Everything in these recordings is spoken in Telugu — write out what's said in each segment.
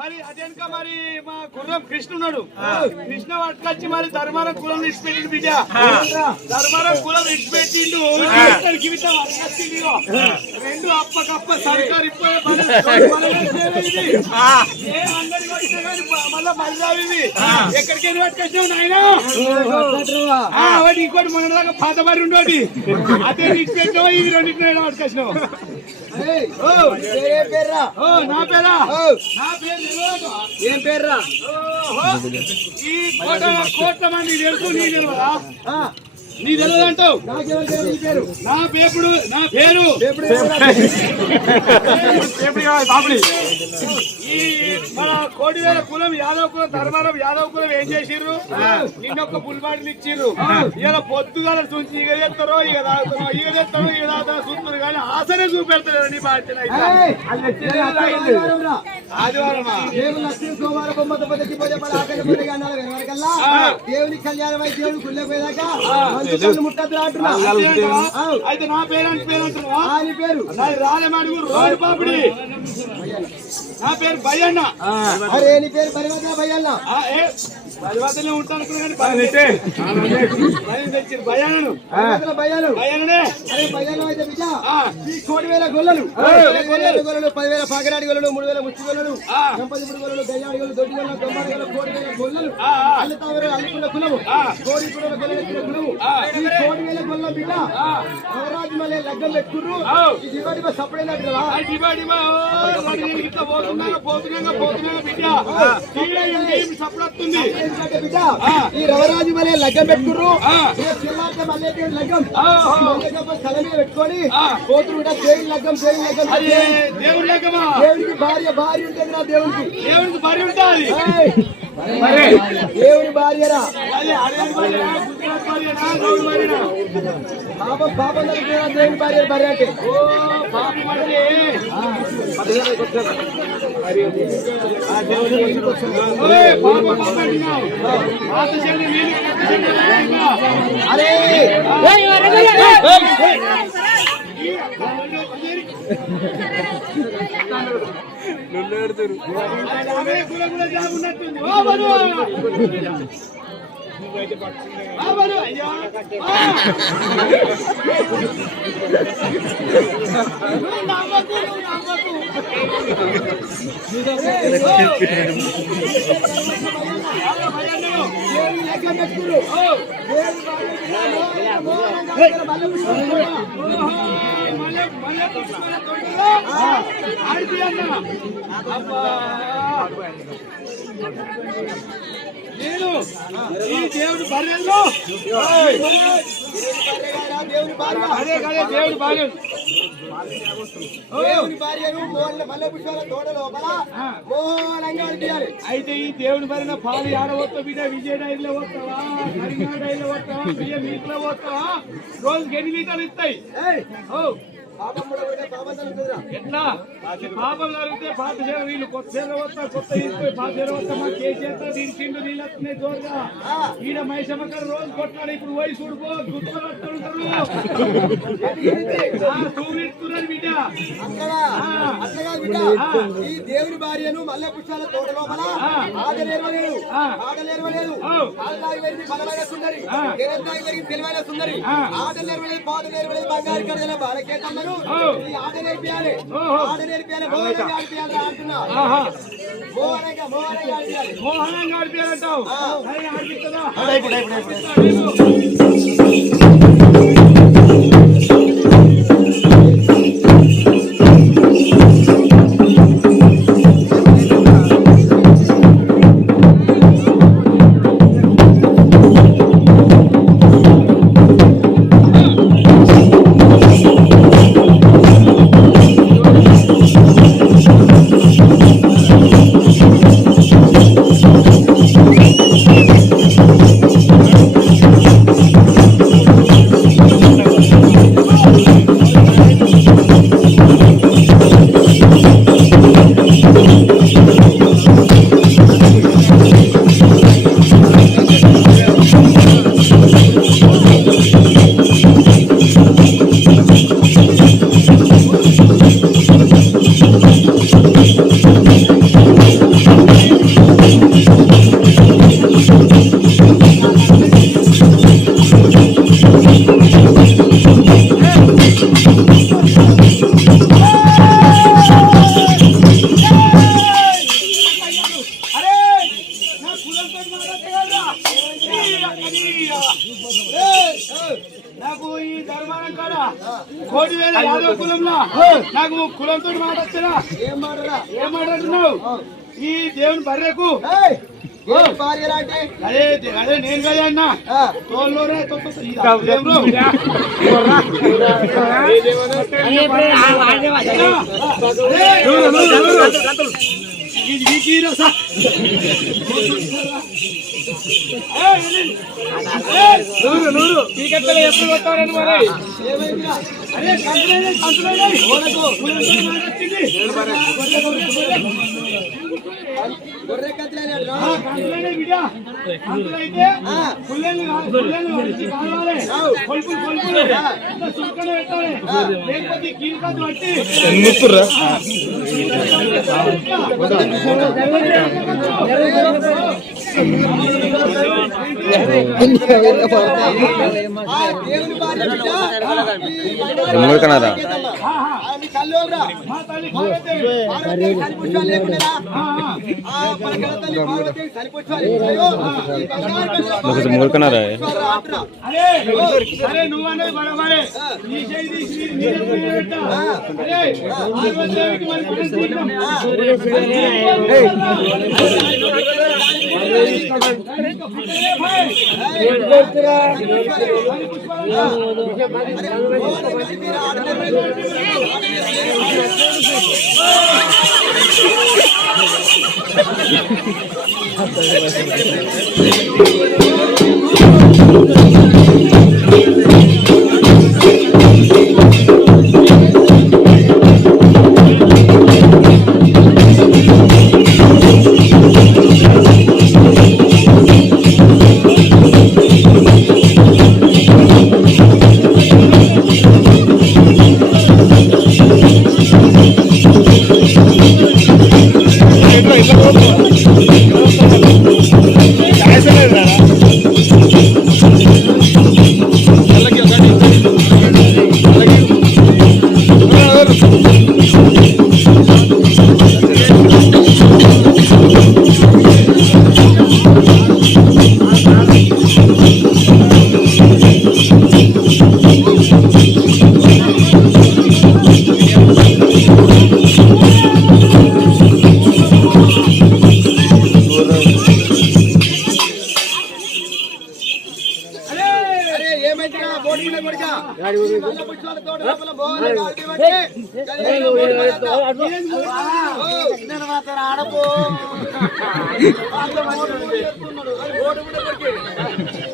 మరి అదేనక మరి మా గుర్రం కృష్ణ ఉన్నాడు. కృష్ణ పట్టుకొచ్చి మరి ధర్మారం కులం విడిచిపెట్టిండు బిడ్డ. ధర్మారం కులం విడిచిపెట్టిండు. రెండు అప్పకప్ప సర్కారు ఇప్పుడు మళ్ళా మళ్ళీ ఇవి ఎక్కడికైనా పట్టుకొచ్చావు నాయన. వాటి ఇంకోటి మన దాకా పాత మరి ఉండోటి అదే విడిచిపెట్టావు. ఇవి రెండింటిని పట్టుకొచ్చినావు. నా పేరా ఏం పేర్రా? ఈ కోట్ల మంది తెలుసు నీ తెలియదా? నీ తెలియదు అంటావు. నా పేపుడు నా పేరు ఈ మన కోటివేల కులం యాదవ్ కులం ధర్మారం యాదవ్ కులం ఏం చేసిర్రు? నిన్నొక్క పులిబాటిలు ఇచ్చిర్రు. ఇలా పొద్దుగాల చూసి ఇక చేస్తారో ఇక తాగుతారో ఇక చేస్తారో ఇక తాగుతారో చూస్తున్నారు కానీ ఆసనే చూపెడతారు. నీ బాధ్యత ఆదివారమా సోమవారం దేవుని కళ్యాణం అయితే దేవుని గుళ్ళపోయేదాకా ముట్టద్దు అంటున్నా. అయితే నా పేరు పేరు అంటున్నా. నీ పేరు రాలేమడుగు రోడ్డు పాపిడి. నా పేరు భయన్న. అరే నీ పేరు పరివర్తన భయన్న. పరివర్తనే ఉంటాను భయాను భయానునే. అరే భయాను అయితే బిడ్డ ఈ 1,000 గొల్లలు 10,000 పాకరాడి గొల్లలు 3,000 ముచ్చి గొల్లలు 10,000 గొల్లలు గయ్యాడి గొల్లలు దొడ్డి గొల్లలు 90 1,000 గొల్లలు అల్లుతావరు అల్లుకున్న కులము కోడి కులము గొల్లెక్కిన కులము. ఈ 1,000 గొల్ల బిడ్డ నవరాజు మళ్ళీ లగ్గం పెట్టుకుర్రు. ఈ దివాడి సపడేనట్టుగా ఈ రవరాజు మళ్ళీ లగ్గం పెట్టుకుర్రు. లగ్గం స్థలమే పెట్టుకొని పోతురు లగ్గం దేవుడి లగ్గమా? దేవుడికి భార్య ఉంటుంది రా. దేవుడికి భార్య ఉంటుంది. దేవుడి భార్యరా పాపం పాపం దేవుడి భార్య భార్య అంటే అరే నేను ఈ దేవుడి భార్యలో దేవుడి భార్య అదే కదే దేవుడి భార్య దేవుడి భార్యను మల్లె పుష్పాల తోట లోపల మోహనంగా అడిగారు. అయితే ఈ దేవుడి భార్యన పాలు ఆడవస్తావు బిడ్డ. విజయ డైరీలో వస్తావా, కరీంనగర్ డైరీలో వస్తావా, బియ్యం మీట్లో వస్తావా? రోజుకి 8 లీటర్లు ఇస్తాయి. ఎట్లా పాపం జరిగితే పాత చీర వీళ్ళు కొత్త చీర వస్తా కొత్త తీసుకొని పాత చీర వస్తా మాకు కేసీఆర్ దీని తిండు నీళ్ళు వస్తున్నాయి జోరుగా ఈడ మైసమ్మకారు రోజు కొట్లాడు ఇప్పుడు పోయి చూడుకో గుర్తులు వస్తుంటారు చూపిస్తున్నారు బిడ్డ ఈ దేవుని భార్యను మల్లె పుష్పాల తోట లోపల ఆడలేరు ఆడలాగా సుందరి తెలివైన సుందరి ఆడలేరు పాడలేరు బంగారు కడల బాలకేతమ్మను ఈ ఆట నేర్పియాలి అంటున్నా మోహనంగా ఆడిపియాలంటావు ఆడిపిస్తుందా నాకు ఈ ధర్మానం కాడ 1,00,000 యాదవ కులంలో నాకు కులంతో మాట వచ్చినా ఏం మాట్లాడుతున్నావు ఈ దేవుని బర్రెకు అదే అదే నేను కదా అన్నా తోళ్ళోరే నూరు టీకెట్లు ఎప్పుడు కొట్టారని మరి అరే గొర్రె కత్తులైతే మూర్ఖనారా అరే నువ్వనే బడబడే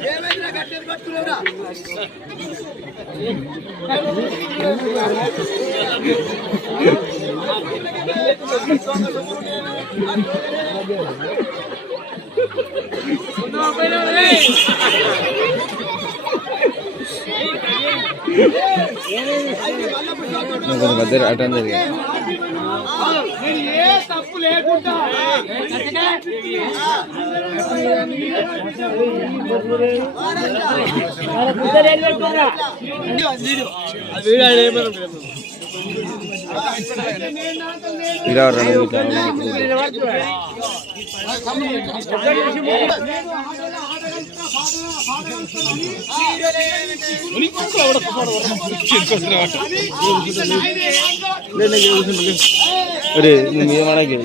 ఏమైనా కట్టేది మధ్య అటెండ్ జరిగింది. ఏ తప్పు లేకుండా అరే నువ్వు ఏమనకి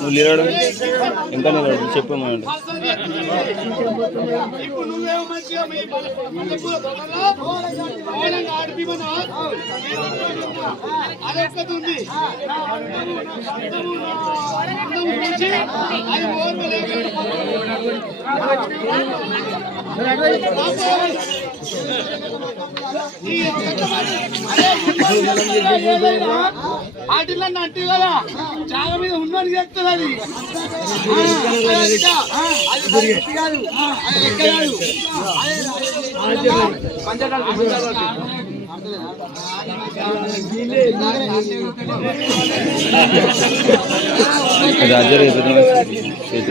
నువ్వు లేరాడు ఎంత నిలబడు చెప్పమండి. ఇప్పుడు నువ్వేమో మంచిగా అదెక్కడుంది అది వాటిల్లో అంటే కదా చాలా మీద ఉన్నది చెప్తుంది రాజర్ చేతులు పెట్టకు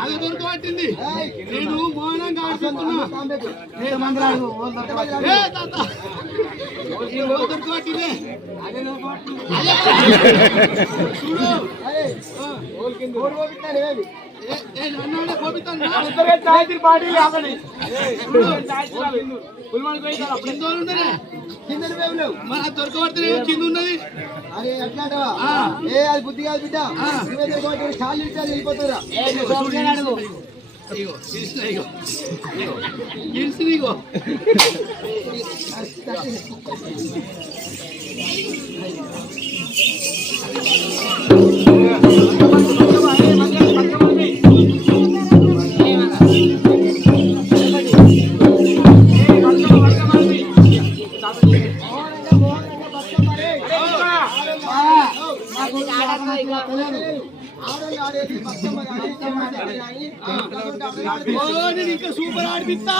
అది దొరకబట్టింది. నేను మౌనంగా ఆడుతున్నా దొరకబట్టింది. దొరకబడితే కింద ఉన్నది. అరే అట్లా అది బుద్ధి కాదు బిడ్డ. చాలు వెళ్ళిపోతారా ఇంకా సూపర్ ఆడిపిస్తా.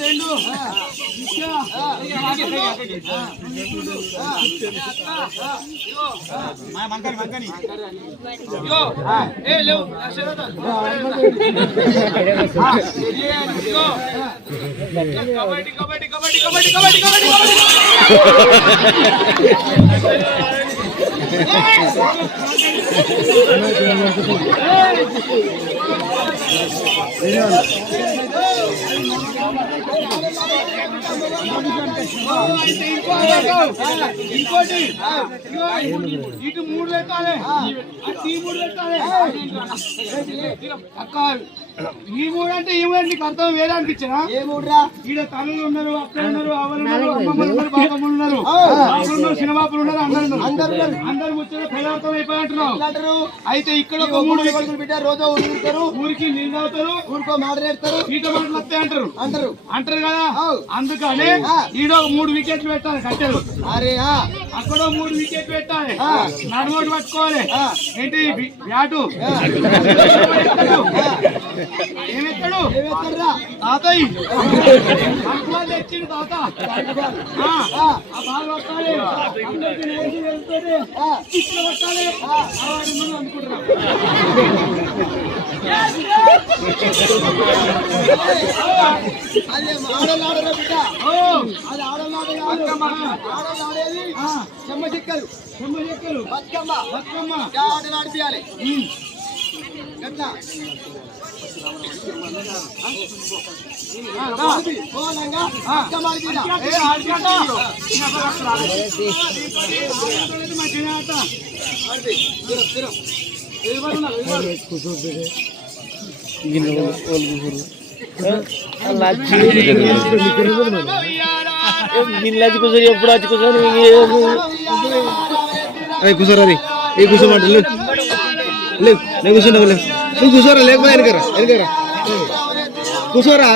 రెండు కబడ్డీ కబడ్డీ కబడ్డీ కబడ్డీ కబడ్డీ కబడ్డీ ఇంకోటి ఇటు 3 పెట్టాలి అటు 3 పెట్టాలి అక్క ఈ 3 అంటే ఈ 3 నీకు అర్థం వేరే అనిపించరా ఏ మూడ్రా ఈడ తల్లులు ఉన్నారు అక్కలు ఉన్నారు అవలు ఉన్నారు అమ్మమ్మలు ఉన్నారు బాబమ్మలు ఉన్నారు బాబులు ఉన్నారు చిన్నబాబులు ఉన్నారు అందరు కూర్చొని పెళ్ళార్థం అయిపోయి అయితే ఇక్కడ ఒక 3 కొడుకులు బిడ్డ రోజు ఊరుతారు ఊరికి నీళ్ళు అవుతారు ఊరుకో మాట్లాడతారు ఈట మాటలు వస్తాయి అంటారు అంటారు అంటారు కదా అందుకని ఈడ 3 వికెట్లు పెట్టాలి కట్టెలు అరే అక్కడ 3 వికెట్లు పెట్టాలి నడుమోటు పట్టుకోవాలి ఏంటి బ్యాటు ఏమెత్తాడు తాతయ్య అంకులాలు తెచ్చిండు తాత ఆ బాల్ కొట్టాలి అందరికీ నేసి వెళ్తుంది ఇట్లా కొట్టాలి అనుకుంటున్నా అది ఆడలాడరా బిడ్డ అది ఆడలాడేది చెమ్మ చిక్కలు బతుకమ్మ ఆట నడిపియాలి ఎట్లా గిన్నెలకి కూర్చొని ఎప్పుడు వచ్చి కూర్చొని కూర్చోరా ఏ కూర్చోమంట లేవు కూర్చున్నావు నువ్వు కూర్చోరా లేకపోతే వెనకరా కూర్చోరా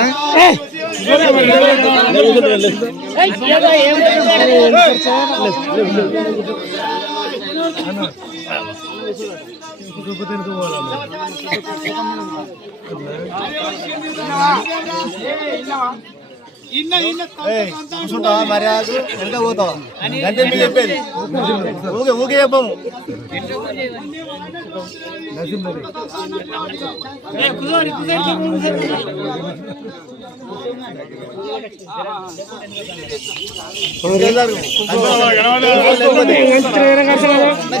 కూర్చుంటావా మరి వెనక పోతావా అంటే మీరు చెప్పేది ఊకే ఊకే చెప్పము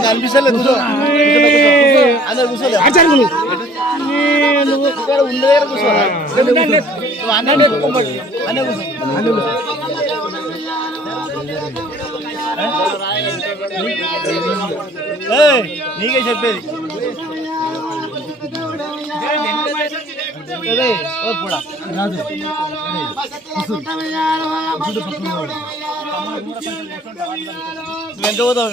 అనిపిస్తలేదు కూర్చో అందరు కూర్చోలేదు ఉన్న దగ్గర కూర్చోరా అన్నీ నీకే చెప్పేది ఎంత పోతావు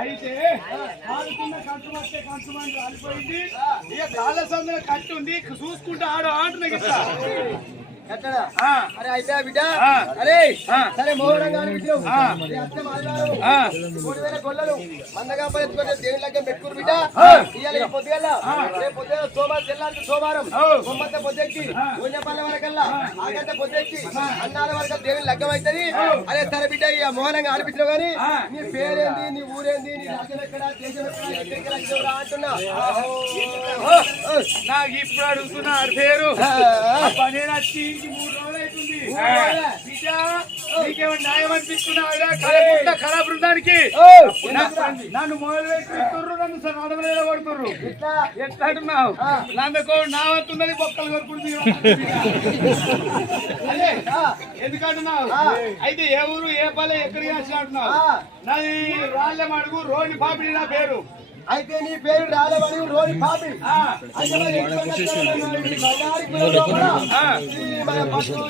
అయితే ఆడుకున్న కంటుమంటే కంటుమంది అనిపోయింది ఇక కాళ్ళ సందులో కట్టి ఉంది చూసుకుంటూ ఆడు అంటున్నా గిట్లా ఎట్లా? ఆ. అరే అయితే బిడ్డ ఆ. అరే ఆ. సరే మోహనంగా అనిపించావు ఆ. అత్త మాట్లాడు ఆ. 3000 గొల్లలు మందగా పట్టుకొని దేవుని లెక్క పెట్టుకురు బిడ్డ ఆ. ఇయాల పొద్దుగల రేపు పొద్దుగల సోమవారం తెల్లారి సోమవారం ఆ. బొమ్మంత పొద్దెక్కి ఊళ్ళపల్లె వరకల్లా ఆగంట పొద్దెక్కి అన్నాల వరకు దేవుని లెక్కం అవుతుంది అరే సరే బిడ్డ ఇక మోహనంగా అనిపించావు కానీ నీ పేరేంది నీ ఊరేంది నీ రాజ్యం ఎక్కడ దేశం ఎక్కడ ఎక్కడికి లక్ష్యం అంటున్నా నాకు ఇప్పుడు అడుగుతున్నా పేరు నేను వచ్చి 3 రోజులు అవుతుంది బిడ్డ నీకేమో న్యాయం అనిపిస్తున్నా కళా బృందానికి నన్ను మొదలు పెట్టుర్రు నన్ను నడవలేదా కొడుతుర్రు ఎట్లా అంటున్నావు నాకు నా వస్తుందని బొక్కలు కొడుకుంటుంది అదే ఎందుకంటున్నావు అయితే ఏ ఊరు ఏ పల్లె ఎక్కడికి వచ్చి అంటున్నావు నాది రాళ్ళెం అడుగు రోడ్డు పాపిడి నా పేరు అయితే నీ పేరు రాలేవని రోడ్డు పాపి అయితే మరి ఎటువంటి మన పశువు